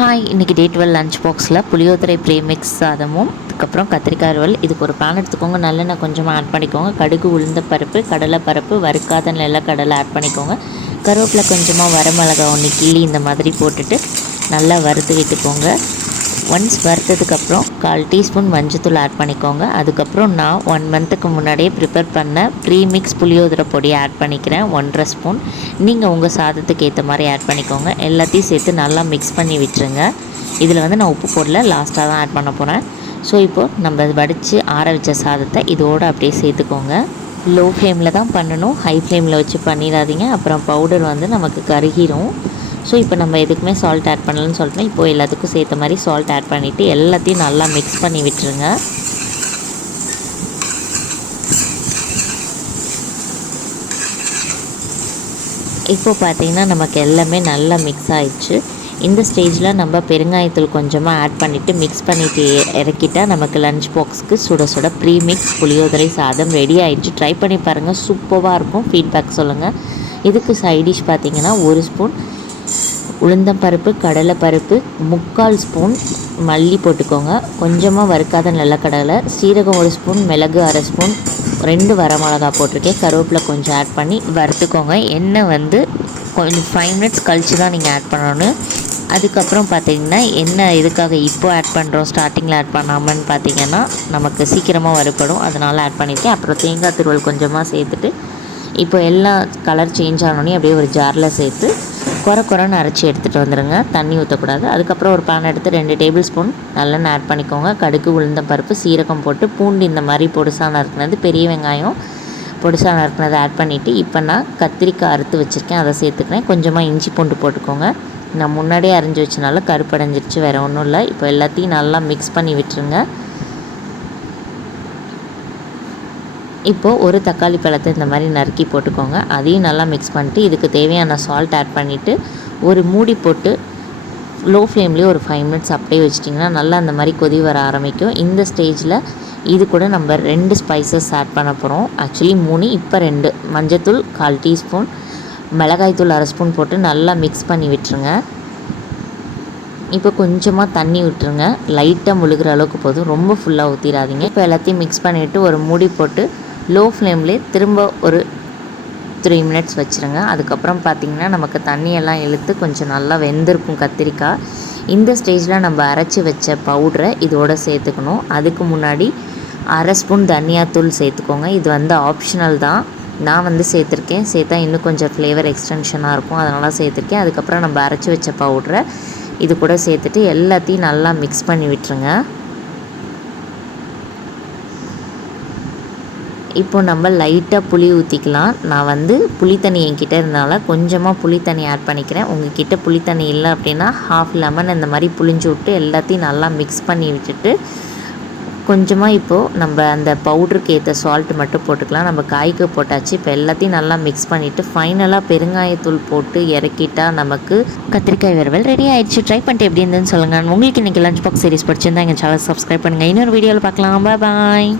Hi, இன்றைக்கி டே 12 lunch பாக்ஸில் புளியோதரை premix சாதமும் அதுக்கப்புறம் கத்திரிக்காய் வறுவல். இதுக்கு ஒரு பேன் எடுத்துக்கோங்க, நல்லெண்ணெய் கொஞ்சமாக ஆட் பண்ணிக்கோங்க, கடுகு உளுந்த பருப்பு கடலை பருப்பு வறுக்காத நிலக்கடலை ஆட் பண்ணிக்கோங்க, கருவேப்பிலை கொஞ்சமாக வரமிளகா ஒன்று கிள்ளி இந்த மாதிரி போட்டுட்டு நல்லா வறுத்து விட்டுக்கோங்க. ஒன்ஸ் வறுத்ததுக்கப்புறம் 1/4 டீஸ்பூன் மஞ்சத்தூள் ஆட் பண்ணிக்கோங்க. அதுக்கப்புறம் நான் 1 மந்த்துக்கு முன்னாடியே ப்ரிப்பேர் பண்ண ப்ரீமிக்ஸ் புளியோதரை பொடியை ஆட் பண்ணிக்கிறேன், 1/2 ஸ்பூன். நீங்கள் உங்கள் சாதத்துக்கு ஏற்ற மாதிரி ஆட் பண்ணிக்கோங்க. எல்லாத்தையும் சேர்த்து நல்லா மிக்ஸ் பண்ணி விட்டுருங்க. இதில் நான் உப்பு போடல, லாஸ்ட்டாக தான் ஆட் பண்ண போகிறேன். ஸோ இப்போது நம்ம வடித்து ஆற வச்ச சாதத்தை இதோடு அப்படியே சேர்த்துக்கோங்க. லோ ஃப்ளேமில் தான் பண்ணணும், ஹை ஃப்ளேமில் வச்சு பண்ணிடாதீங்க, அப்புறம் பவுடர் நமக்கு கருகிரும். ஸோ இப்போ நம்ம எதுக்குமே சால்ட் ஆட் பண்ணலன்னு சொல்லிட்டு இப்போது எல்லாத்துக்கும் சேர்த்த மாதிரி சால்ட் ஆட் பண்ணிவிட்டு எல்லாத்தையும் நல்லா மிக்ஸ் பண்ணி விட்டுருங்க. இப்போ பார்த்திங்கன்னா நமக்கு எல்லாமே நல்லா மிக்ஸ் ஆகிடுச்சு. இந்த ஸ்டேஜில் நம்ம பெருங்காயத்தூள் கொஞ்சமாக ஆட் பண்ணிவிட்டு மிக்ஸ் பண்ணிவிட்டு இறக்கிட்டால் நமக்கு லஞ்ச் பாக்ஸுக்கு சுட சுட ப்ரீமிக்ஸ் புளியோதரை சாதம் ரெடி ஆகிடுச்சு. ட்ரை பண்ணி பாருங்கள், சூப்பராக இருக்கும். ஃபீட்பேக் சொல்லுங்கள். இதுக்கு சைடிஷ் பார்த்திங்கன்னா 1 ஸ்பூன் உளுந்தம்பருப்பு கடலைப்பருப்பு, 3/4 ஸ்பூன் மல்லி போட்டுக்கோங்க, கொஞ்சமாக வறுக்காத நிலக்கடலை, சீரகம் 1 ஸ்பூன், மிளகு 1/2 ஸ்பூன், 2 வரமிளகா போட்டிருக்கேன், கருவேப்பிலை கொஞ்சம் ஆட் பண்ணி வறுத்துக்கோங்க. எண்ணெய் கொஞ்சம் 5 மினிட்ஸ் கழித்து தான் நீங்கள் ஆட் பண்ணணும். அதுக்கப்புறம் பார்த்திங்கன்னா எண்ணெய் எதுக்காக இப்போ ஆட் பண்ணுறோம், ஸ்டார்டிங்கில் ஆட் பண்ணாமன்னு பார்த்திங்கன்னா நமக்கு சீக்கிரமாக வறுப்படும், அதனால் ஆட் பண்ணியிருக்கேன். அப்புறம் தேங்காய் துருவல் கொஞ்சமாக சேர்த்துட்டு இப்போ எல்லாம் கலர் சேஞ்ச் ஆனோடனே அப்படியே ஒரு ஜாரில் சேர்த்து குறைன்னு அரைச்சி எடுத்துகிட்டு வந்துடுங்க, தண்ணி ஊற்றக்கூடாது. அதுக்கப்புறம் ஒரு பேன் எடுத்து 2 டேபிள் ஸ்பூன் நல்லெண்ணெய் ஆட் பண்ணிக்கோங்க. கடுகு உளுந்தம் பருப்பு சீரகம் போட்டு பூண்டு இந்த மாதிரி பொடிசாக நறுக்குனது, பெரிய வெங்காயம் பொடிசாக நறுக்குனதை ஆட் பண்ணிவிட்டு இப்போ நான் கத்திரிக்காய் அறுத்து வச்சுருக்கேன், அதை சேர்த்துக்கிறேன். கொஞ்சமாக இஞ்சி பூண்டு போட்டுக்கோங்க. நான் முன்னாடியே அரைஞ்சி வச்சனால கருப்படைஞ்சிருச்சு, வேறு ஒன்றும் இல்லை. இப்போ எல்லாத்தையும் நல்லா மிக்ஸ் பண்ணி விட்டுருங்க. இப்போது ஒரு தக்காளி பழத்தை இந்த மாதிரி நறுக்கி போட்டுக்கோங்க, அதையும் நல்லா மிக்ஸ் பண்ணிட்டு இதுக்கு தேவையான சால்ட் ஆட் பண்ணிவிட்டு ஒரு மூடி போட்டு லோ ஃப்ளேம்லேயே ஒரு 5 மினிட்ஸ் அப்படியே வச்சிட்டிங்கன்னா நல்லா அந்த மாதிரி கொதி வர ஆரம்பிக்கும். இந்த ஸ்டேஜில் இது கூட நம்ம 2 ஸ்பைசஸ் ஆட் பண்ண போகிறோம், ஆக்சுவலி 3, இப்போ 2. மஞ்சத்தூள் 1/4 டீஸ்பூன், மிளகாய்த்தூள் 1/2 ஸ்பூன் போட்டு நல்லா மிக்ஸ் பண்ணி விட்டுருங்க. இப்போ கொஞ்சமாக தண்ணி விட்டுருங்க, லைட்டாக முழுகிற அளவுக்கு போதும், ரொம்ப ஃபுல்லாக ஊற்றிடாதீங்க. இப்போ எல்லாத்தையும் மிக்ஸ் பண்ணிவிட்டு ஒரு மூடி போட்டு லோ ஃப்ளேம்லேயே திரும்ப ஒரு 3 மினிட்ஸ் வச்சுருங்க. அதுக்கப்புறம் பார்த்திங்கன்னா நமக்கு தண்ணியெல்லாம் இழுத்து கொஞ்சம் நல்லா வெந்திருக்கும் கத்திரிக்காய். இந்த ஸ்டேஜில் நம்ம அரைச்சி வச்ச பவுடரை இதோடு சேர்த்துக்கணும். அதுக்கு முன்னாடி 1/2 ஸ்பூன் தனியாத்தூள் சேர்த்துக்கோங்க. இது ஆப்ஷனல் தான், நான் சேர்த்துருக்கேன், சேர்த்தா இன்னும் கொஞ்சம் ஃப்ளேவர் எக்ஸ்டென்ஷனாக இருக்கும், அதனால் சேர்த்துருக்கேன். அதுக்கப்புறம் நம்ம அரைச்சி வச்ச பவுடரை இது கூட சேர்த்துட்டு எல்லாத்தையும் நல்லா மிக்ஸ் பண்ணி விட்டுருங்க. இப்போ நம்ம லைட்டாக புளி ஊற்றிக்கலாம். நான் புளி தண்ணி என்கிட்ட இருந்தனால கொஞ்சமாக புளி தண்ணி ஆட் பண்ணிக்கிறேன். உங்கள் கிட்டே புளி தண்ணி இல்லை அப்படின்னா 1/2 லெமன் இந்த மாதிரி புளிஞ்சு விட்டு எல்லாத்தையும் நல்லா மிக்ஸ் பண்ணி விட்டுட்டு கொஞ்சமாக இப்போது நம்ம அந்த பவுடருக்கு ஏற்ற சால்ட் மட்டும் போட்டுக்கலாம். நம்ம காய்க்கு போட்டாச்சு. இப்போ எல்லாத்தையும் நல்லா மிக்ஸ் பண்ணிவிட்டு ஃபைனலாக பெருங்காயத்தூள் போட்டு இறக்கிட்டால் நமக்கு கத்திரிக்காய் வறுவல் ரெடி ஆகிடுச்சு. ட்ரை பண்ணிட்டு எப்படி இருந்ததுன்னு சொல்லுங்கள். உங்களுக்கு இன்றைக்கி லஞ்ச் பாக்ஸ் சீரிஸ் பிடிச்சிருந்தா எங்கள் சேனல் சப்ஸ்கிரைப் பண்ணுங்கள். இன்னொரு வீடியோவில் பார்க்கலாம். பாய்.